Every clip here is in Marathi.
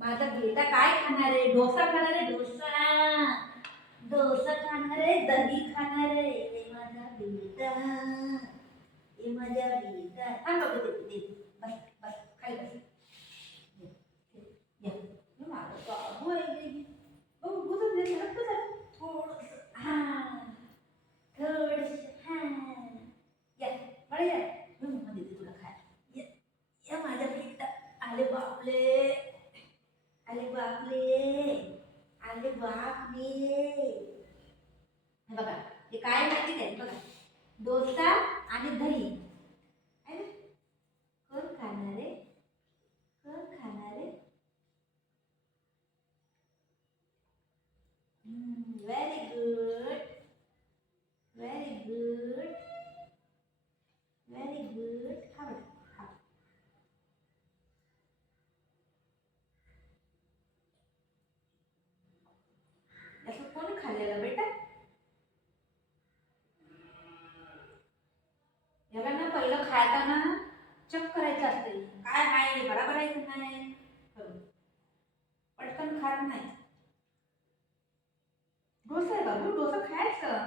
माझा बेटा काय खाणार आहे? डोसा खाणार आहे. डोसा डोसा खाणार आहे. दही खाणार आहे. हे माझा बेटा, हे माझा बेटा. थांब बघू दे. बस बस खाली बस. या माझा बाबू आहे. हो गुजर दे थोडं. हा थोडं. हा या बरं या. मग देते तुला खाय. या माझ्या बेटा. आले बापले, आले बापले, आले बापले. हे बघा हे काय माहिती काय? बघा डोसा आणि दही. कोण खाणार आहे? कोण खाणार आहे? Very good, very good, very good. खा बेटा खा. असं कोणी खाल्लेलं बेटा? याला ना पहिलं खाताना चेक करायचं असते. काय आहे बरोबर आहे की नाही. पटकन खात नाही. डोसा आहे बाबू, डोसा खायचं.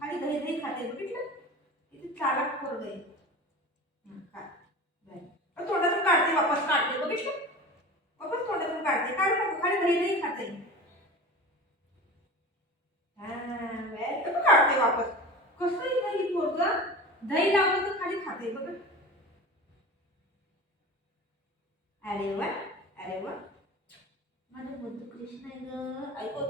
खाली दही दही खाते बघितलं किती चालक पोरग आहे. खा. तोंडातून काढते वापस काढते बघितलं. वापस तोंडातून काढते. काढू नको. खाली दही दही खाते. काढते वापस. कसं दही पोरग दही लावलं तर खाली खाते बघ. अरे वा, अरे वा. माझं बुद्धू कृष्ण आहे ग. ऐकू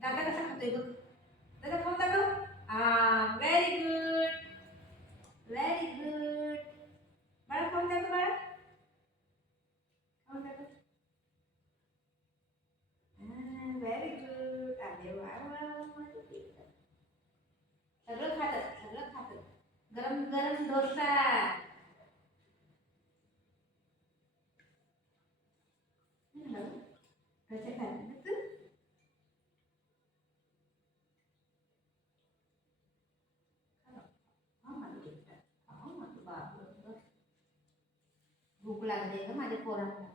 दादा कसा खातोय बघ. दादा खाऊन दाखव. Very good, very good. बाळा खाऊन दाखव. बाळा खाऊन दाखव. Very good. अरे वा वा. सगळं खातात, सगळं खातात. गरम गरम डोसा. कसं खात तू? भूक लागली ग माझ्या पोरांना.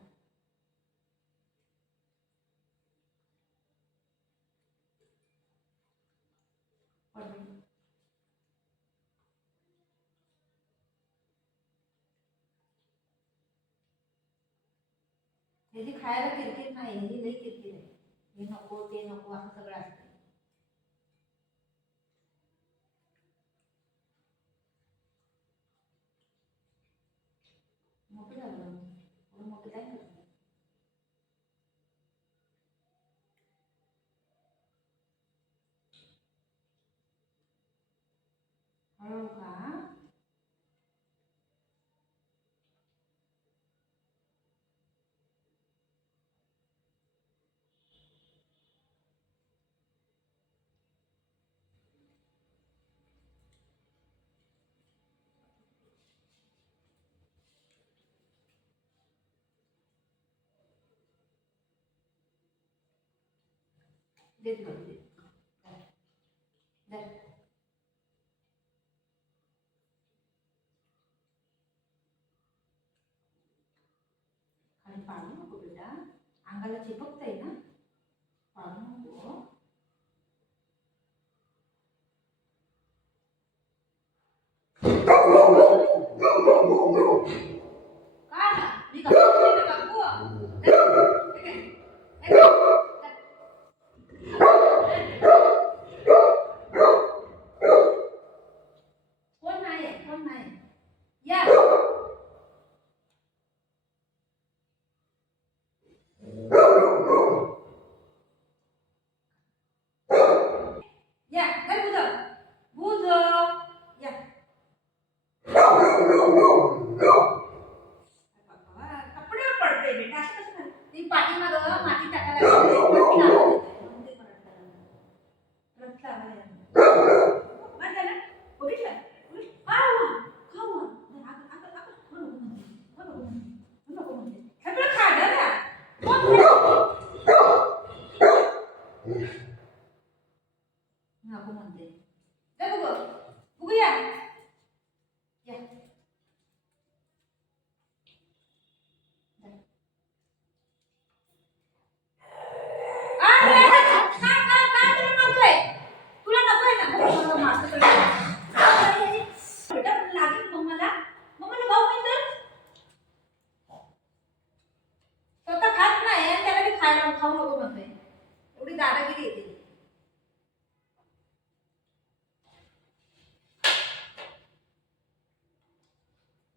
त्याची खायला किरकिर नाही. ही लई किरकिर आहे. हे नको ते नको असं सगळं असतं. मोठं झालं. मोठं काय करत. हो का? देत बघ दे. खाली पाडू नको बेटा. अंगाला चिपकतंय ना. पाडू नको. कोण नाही, कोण नाही. या या काय बुझ बुझ या.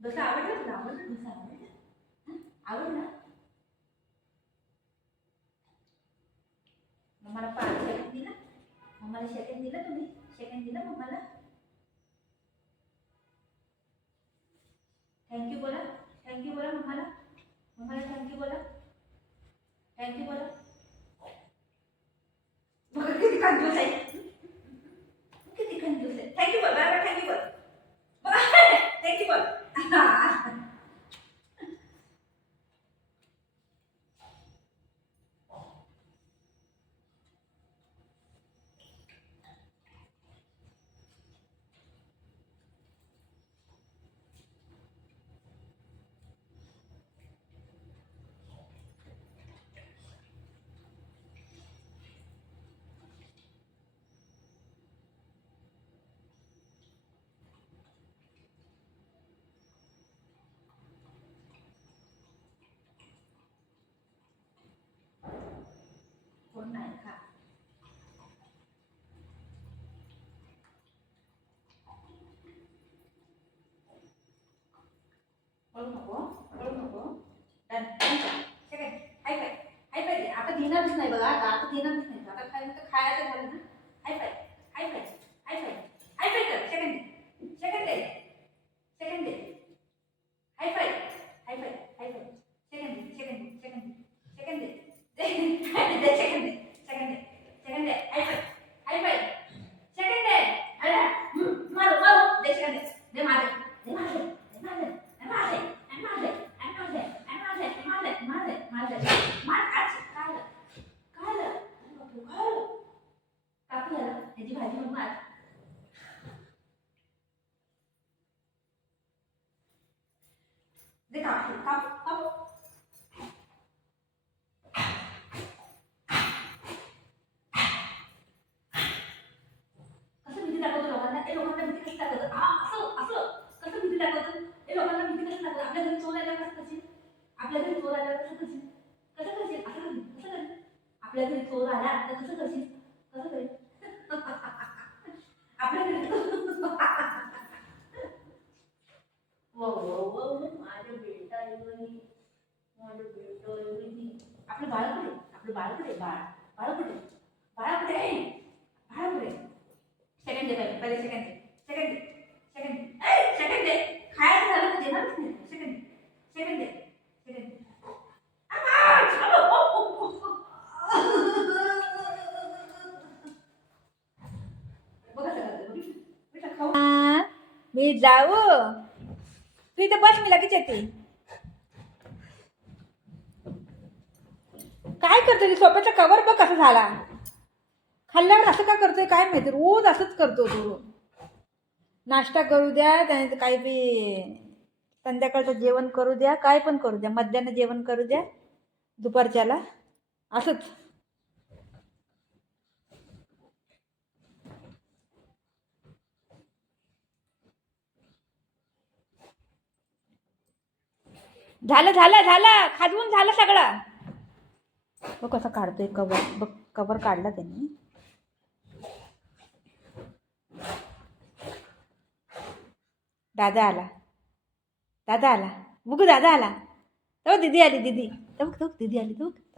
डोसा आवडला तुला? आवडला डोसा? आवडला? हं? आवडला? मम्माला सेकंड दिला? मम्माला सेकंड दिला तुम्ही? सेकंड दिला मम्माला? थँक्यू बोला. थँक्यू बोला मम्माला. मम्माला थँक्यू बोला. थँक्यू बोला. बघा किती कंजूस आहे. किती कंजूस आहे. थँक्यू बोल. बरोबर थँक्यू बोल. थँक्यू बोल. कोण नाही खा. पळू नको. पळू नको. सेकंड. हाय फाय. हाय फाय. आता देणारच नाही बघा. आता देणारच नाही. आता खायचं तर खायचं झालं ना. हाय फाय. हाय फाय. हाय फाय. हाय फाय कर. सेकंड दे. सेकंड दे. सेकंड दे. हाय फाय. हाय फाय. हाय फाय. सेकंड दे. सेकंड दे. सेकंड दे. सेकंड दे. दे सेकंड दे. सेकंड दे. सेकंड दे. हाय फाय. हाय फाय. सेकंड दे. अरे मारो मारो. दे सेकंड दे. दे मारे. दे मारे. दे मारे. दे मारे. दे मारे. दे मारे. दे मारे. दे मारे. मारे. मारे. मार आज काय झालं? काय झालं? अरे बापरे काय झालं? कापू झालं. याची भाजी मग मार. दे कापू. कापू. कापू. कसं भीती दाखवतो लोकांना? ए लोकांना भीती कशी दाखवतो? असं असं कसं भीती दाखवतो? ए लोकांना भीती कशी दाखवतो? आपल्या घरी चोर आल्यावर कसं करशील? आपल्या घरी चोर आल्यावर कसं करशील? कसं करशील? असं करशील? कसं करशील? आपल्या घरी चोर आला तर कसं करशील? कसं करेल? आपल्या घरी वो वो वो माझं बेटा आहे बघी. माझं बेटा आहे बघी. आपलं बाळ कुठे? आपलं बाळ कुठे? बाळ बाळ कुठे? बाळा कुठे? बाळा कुठे? सेकंड दे पहिले. सेकंड दे. सेकंड दे. सेकंड दे. ए सेकंड दे. खायचं झालं तर देणारच नाही. सेकंड दे. सेकंड दे. सेकंड दे. बघा सगळं बेटा खाऊ. मी जाऊ. तू इथे बस. मी लगेच येते. काय करतो? सोप्याचा कवर बघ कसा झाला. खाल्ल्यावर असं का करतोय काय माहिती. रोज असंच करतो तो. नाश्ता करू द्या त्याने काही बी. संध्याकाळचं जेवण करू द्या. काय पण करू द्या. मध्यानं जेवण करू द्या. दुपारच्याला असंच. झालं झालं झालं. खाजवून झालं सगळं. तो कसा काढतोय कवर बघ. कवर काढला त्यांनी. दादा आला. दादा आला. बघू दादा आला. तो दीदी आली. दीदी तो दीदी आली. तो